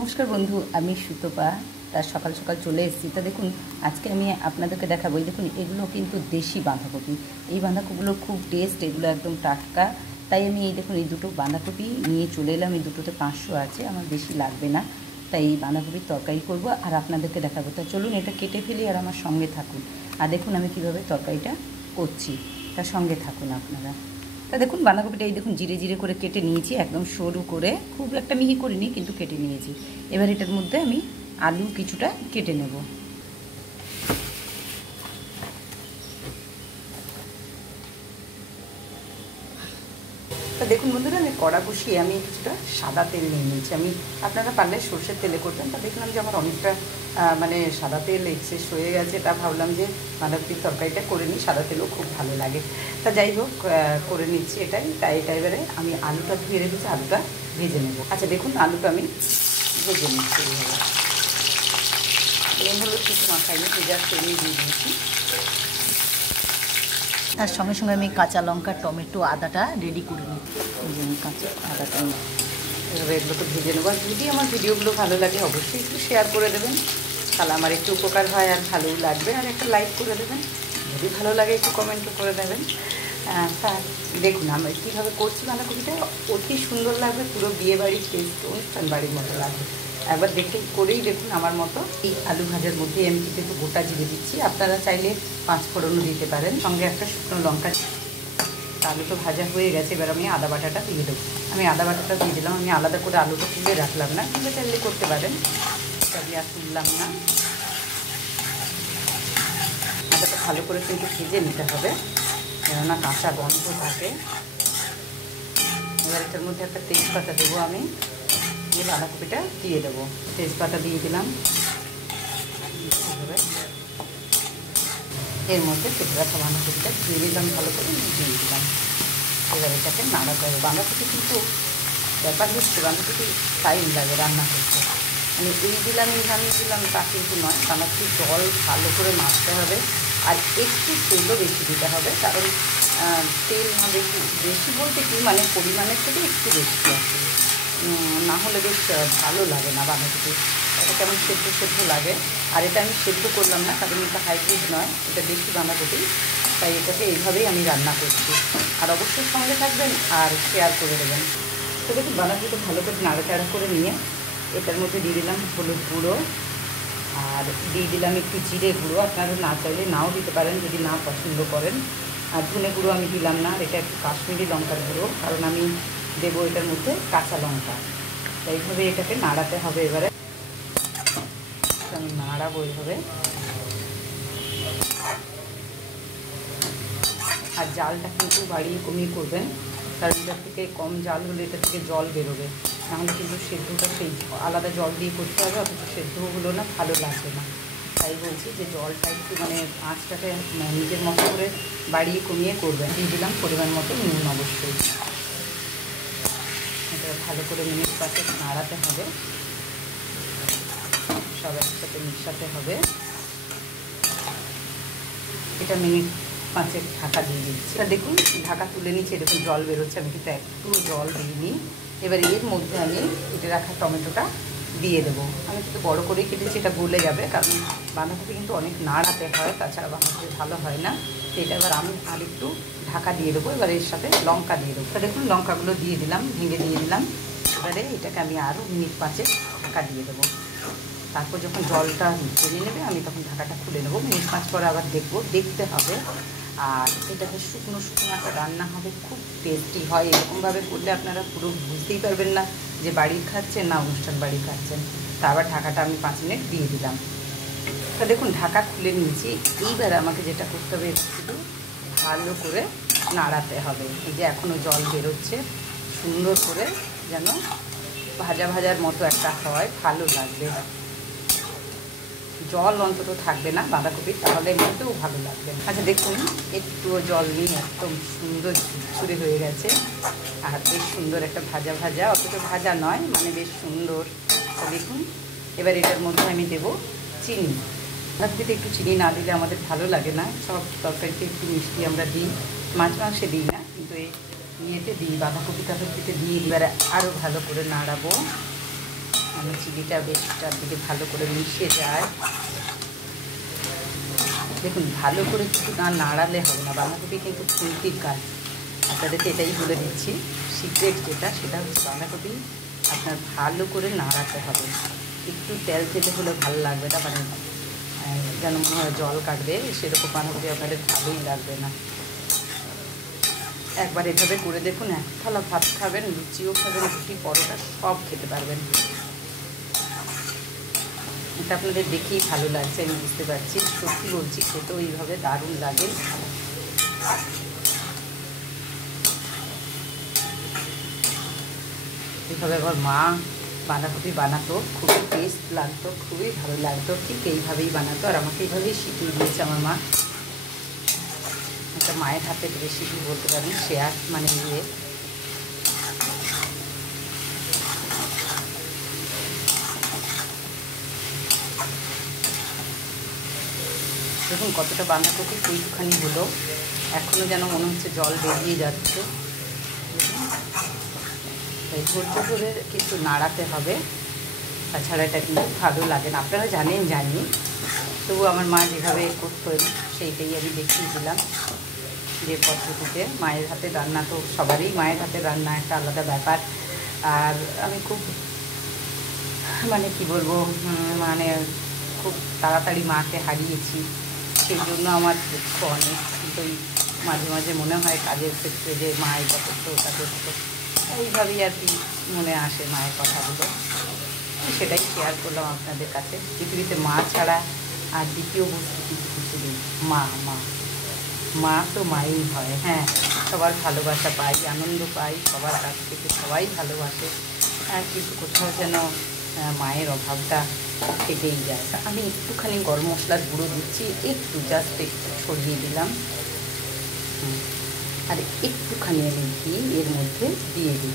নমস্কার বন্ধু, আমি সুতপা। তার সকাল সকাল চলে এসেছি। তা দেখুন, আজকে আমি আপনাদেরকে দেখাবো। দেখুন, এগুলো কিন্তু দেশি বাঁধাকপি। এই বাঁধাকপিগুলোর খুব টেস্ট, এগুলো একদম টাটকা। তাই আমি দেখুন এই দুটো বাঁধাকপি নিয়ে চলে এলাম। এই দুটোতে 500 আছে, আমার বেশি লাগবে না। তাই এই বাঁধাকপির তরকারি করব আর আপনাদেরকে দেখাবো। তা চলুন এটা কেটে ফেলি আর আমার সঙ্গে থাকুন। আর দেখুন আমি কীভাবে তরকারিটা করছি, তার সঙ্গে থাকুন আপনারা। তা দেখুন বাঁধাকপিটা এই দেখুন জিরে জিরে করে কেটে নিয়েছি, একদম সরু করে, খুব একটা মিহি করিনি কিন্তু কেটে নিয়েছি। এবার এটার মধ্যে আমি আলু কিছুটা কেটে নেব। তা দেখুন বন্ধুরা, আমি কড়া বসিয়ে আমি কিছুটা সাদা তেল নিয়ে নিয়েছি। আমি আপনারা পারলে সর্ষের তেলে করতেন। তা দেখলাম যে আমার অনেকটা সাদা তেল এক্সেস হয়ে গেছে। তা ভাবলাম যে বাঁধাকপির তরকারিটা করে নিই, সাদা তেলও খুব ভালো লাগে। তা যাই হোক, করে নিচ্ছি এটাই। তাই এটা এবারে আমি আলুটা ধুয়ে রেখেছি, আলুটা ভেজে নেব। আচ্ছা দেখুন, আলুটা আমি ভেজে নিচ্ছি। নুন হলুদ কিছু মাখাইনি, ভেজার তেলেই দিয়ে দিয়েছি। তার সঙ্গে সঙ্গে আমি কাঁচা লঙ্কা, টমেটো, আদাটা রেডি করে নিচ্ছি। কাঁচা আদাটা এভাবে এগুলোকে ভেজে নেবো। আর যদি আমার ভিডিওগুলো ভালো লাগে অবশ্যই একটু শেয়ার করে দেবেন, তাহলে আমার একটু উপকার হয় আর ভালোও লাগবে। আর একটা লাইক করে দেবেন, যদি ভালো লাগে একটু কমেন্টও করে দেবেন। তা দেখুন আমরা কীভাবে করছি বাঁধাকপিটা, অতি সুন্দর লাগবে, পুরো বিয়েবাড়ির টেস্ট, অনুষ্ঠান বাড়ির মতো লাগবে। একবার দেখে করেই দেখুন আমার মতো। এই আলু ভাজার মধ্যে আমি কিন্তু একটু গোটা জিরে দিচ্ছি, আপনারা চাইলে 5 ফোড়নও দিতে পারেন, সঙ্গে একটা শুকনো লঙ্কা। আলু তো ভাজা হয়ে গেছে, এবার আমি আদা বাটাটা দিয়ে দেবো। আমি আদা বাটাটা দিয়ে দিলাম। আমি আলাদা করে আলুটা তুলে রাখলাম না, তুলে চাইলে করতে পারেন, আমি আর তুললাম না। আদাটা ভালো করে কিন্তু ভেজে নিতে হবে, কেননা কাঁচা গন্ধ থাকে। এবার এটার মধ্যে একটা তেজপাতা দেবো আমি, দিয়ে বাঁধাকপিটা দিয়ে দেবো। তেজপাতা দিয়ে দিলাম, এর মধ্যে কেটে রাখা বাঁধাকপিটা দিয়ে দিলাম, ভালো করে দিয়ে দিলাম। এবার এটাকে নাড়াতে হবে। বাঁধাকপি কিন্তু ব্যাপার হচ্ছে, বাঁধাকপি টাইম লাগে রান্না করতে। মানে এই দিলাম এই নামিয়ে দিলাম তা কিন্তু নয়, বাঁধাকপি জল ভালো করে মাখতে হবে। আর একটু তেলও বেশি দিতে হবে, কারণ তেল না বেশি বেশি বলতে কি মানে পরিমাণের থেকে একটু বেশি আছে, না হলে বেশ ভালো লাগে না বাঁধাকপি, এটা কেমন সেদ্ধ সেদ্ধ লাগে। আর এটা আমি সেদ্ধ করলাম না, কারণ এটা হাইব্রিড নয়, এটা দেশি বাঁধাকপি, তাই এটাকে এইভাবেই আমি রান্না করছি। আর অবশ্যই সঙ্গে থাকবেন আর শেয়ার করে দেবেন। তো দেখুন বাঁধাকপিটা ভালো করে নাড়াচাড়া করে নিয়ে এটার মধ্যে দিয়ে দিলাম হলুদ গুঁড়ো, আর দিয়ে দিলাম একটু জিরে গুঁড়ো। আপনারা না চাইলে নাও দিতে পারেন যদি না পছন্দ করেন। আর ধনে গুঁড়ো আমি দিলাম না, এটা একটু কাশ্মীরি লঙ্কার গুঁড়ো, কারণ আমি দেবো এটার মধ্যে কাঁচা লঙ্কা। তাই এইভাবে এটাকে নাড়াতে হবে। এবারে আমি নাড়াবো এইভাবে। আর জালটা কিন্তু বাড়িয়ে কমিয়ে করবেন, কারণ এটার থেকে কম জাল হলে এটা থেকে জল বেরোবে, নাহলে কিন্তু সেদ্ধটা সেই আলাদা জল দিয়ে করতে হবে, অথচ সেদ্ধগুলো না ভালো লাগবে না। তাই বলছি যে জলটা একটু আঁচটাকে নিজের মতো করে বাড়িয়ে কমিয়ে করবেন। দিয়ে দিলাম পরিমাণ মতো নুন অবশ্যই। এটা ভালো করে মিনিট 5 নাড়াতে হবে, সব একসাথে মিশাতে হবে। এটা মিনিট 5 ঢাকা দিয়ে দিচ্ছি। দেখুন ঢাকা তুলে নিচ্ছি, দেখুন জল বেরোচ্ছে, আমি কিন্তু একটু জল দিইনি। এবার এর মধ্যে আমি কেটে রাখা টমেটোটা দিয়ে দেবো। আমি কিন্তু বড়ো করেই কেটেছি, এটা গলে যাবে, কারণ বাঁধাকপি কিন্তু অনেক নাড়াতে হয়, তাছাড়া বাঁধাকপি ভালো হয় না। তো এটা এবার আমি আর একটু ঢাকা দিয়ে দেবো। এবার এর সাথে লঙ্কা দিয়ে দেবো। তা দেখুন লঙ্কাগুলো দিয়ে দিলাম, ভেঙে দিয়ে দিলাম। এবারে এটাকে আমি আরও মিনিট 5 ঢাকা দিয়ে দেবো। তারপর যখন জলটা টেনে নেবে আমি তখন ঢাকাটা খুলে নেবো। মিনিট 5 পরে আবার দেখতে হবে। আর এটাকে শুকনো শুকনো একটা রান্না হবে, খুব টেস্টি হয়। এরকমভাবে করলে আপনারা পুরো বুঝতেই পারবেন না যে বাড়ির খাচ্ছেন না অনুষ্ঠান বাড়ি খাচ্ছেন। তা আবার ঢাকাটা আমি 5 মিনিট দিয়ে দিলাম। তা দেখুন ঢাকা খুলে নিয়েছি। এইবার আমাকে যেটা করতে হবে, একটু ভালো করে নাড়াতে হবে। এই যে এখনও জল বেরোচ্ছে, সুন্দর করে যেন ভাজা ভাজার মতো একটা হয়, ভালো লাগবে। জল অন্তত থাকবে না বাঁধাকপি, তাহলে মতেও ভালো লাগবে। আচ্ছা দেখুন একটুও জল নিয়ে একদম সুন্দর ঝুরঝুরে হয়ে গেছে, আর বেশ সুন্দর একটা ভাজা ভাজা, অথচ ভাজা নয়, বেশ সুন্দর। দেখুন এবার এটার মধ্যে আমি দেব চিনি। বাঁধাকপিতে একটু চিনি না দিলে আমাদের ভালো লাগে না। সব তরকারিতে একটু মিষ্টি আমরা দিই, মাছ মাংসে দিই না, কিন্তু এই ইয়েতে দিই, বাঁধাকপি তরকারিতে দিই। এবারে আরও ভালো করে নাড়াবো। মানে চিনিটা বেশ চারদিকে ভালো করে মিশে যায়। দেখুন ভালো করে কিন্তু না নাড়ালে হবে না, বাঁধাকপি কিন্তু খুন্তির কাজ। আপনাদেরকে এটাই বলে দিচ্ছি, সিক্রেট যেটা সেটা হচ্ছে বাঁধাকপি আপনার ভালো করে নাড়াতে হবে। একটু তেল তেলে হলে ভালো লাগবে না, মানে যেন মনে হয় জল কাটবে, সেরকম বাঁধাকপি আপনাদের ভালোই লাগবে না। একবার এভাবে করে দেখুন, এক থালা ভাত খাবেন, লুচিও খাবেন, রুটি পরোটা সব খেতে পারবেন। এটা আপনাদের দেখেই ভালো লাগছে, আমি বুঝতে পারছি, সত্যি বলছি, খেতেও এইভাবে দারুণ লাগে। এইভাবে আবার মা বাঁধাকপি বানাতো, খুবই টেস্ট লাগতো, খুবই ভালো লাগতো, ঠিক এইভাবেই বানাতো, আর আমাকে এইভাবেই শিখিয়ে দিয়েছে আমার মা। একটা মায়ের হাতের রেসিপি বলতে পারেন, শেয়ার মানে ইয়ে। দেখুন কতটা বাঁধাকপি একটুখানি হলো, এখনও যেন মনে হচ্ছে জল বেরিয়ে যাচ্ছে। তাই ধৈর্য ধরে কিছু নাড়াতে হবে, তাছাড়া এটা কিন্তু ভালো লাগে না। আপনারা জানেন জানি, তবু আমার মা যেভাবে করতেন সেইটাই আমি দেখিয়ে দিলাম, যে পদ্ধতিতে। মায়ের হাতে রান্না তো সবারই, মায়ের হাতে রান্না একটা আলাদা ব্যাপার। আর আমি খুব মানে কি বলবো, মানে খুব তাড়াতাড়ি মাকে হারিয়েছি, সেই জন্য আমার দুঃখ অনেক। কিন্তু মাঝে মাঝে মনে হয় কাজের ক্ষেত্রে যে মা এটা করতো ওটা করতো, এইভাবেই আর কি মনে আসে মায়ের কথাগুলো, সেটাই শেয়ার করলাম আপনাদের কাছে। পৃথিবীতে মা ছাড়া আর দ্বিতীয় বস্তু কিন্তু কিছু নেই। মা মা মা তো মাই হয়। হ্যাঁ, সবার ভালোবাসা পাই, আনন্দ পাই, সবার কাছ থেকে সবাই ভালোবাসে, কিন্তু কোথাও যেন মায়ের অভাবটা থেকেই যায়। আমি একটুখানি গরম মশলার গুঁড়ো দিচ্ছি, একটু জাস্ট একটু ছড়িয়ে দিলাম, আর একটুখানি আমি ঘি এর মধ্যে দিয়ে দিই।